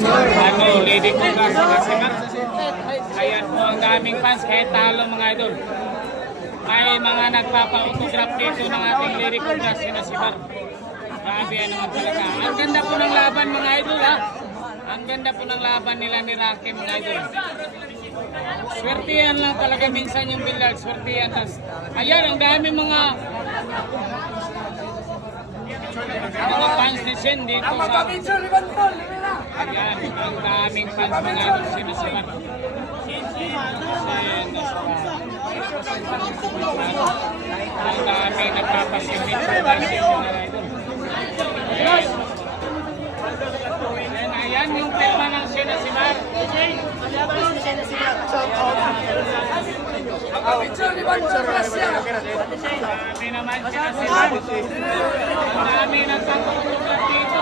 Ano yung Lady Cobra si Mar. Ayan po ang daming fans kahit talo mga idol. May mga nagpapa-autograph dito ng ating Lady Cobra si Mar. Grabe yan naman talaga. Ang ganda po ng laban mga idol ha. Ang ganda po ng laban nila ni Rocky mga idol. Swertihan lang talaga minsan yung bilal. Swertihan. Ayan ang daming mga fans ni Shen dito sa... Ayan, ang daming fans mga idol sinasipan. Ang daming nagpapasimit sa basket mga idol. Ayan yung tema ng sinasipan. Dami naman sinasipan. Dami nagpapatulat dito.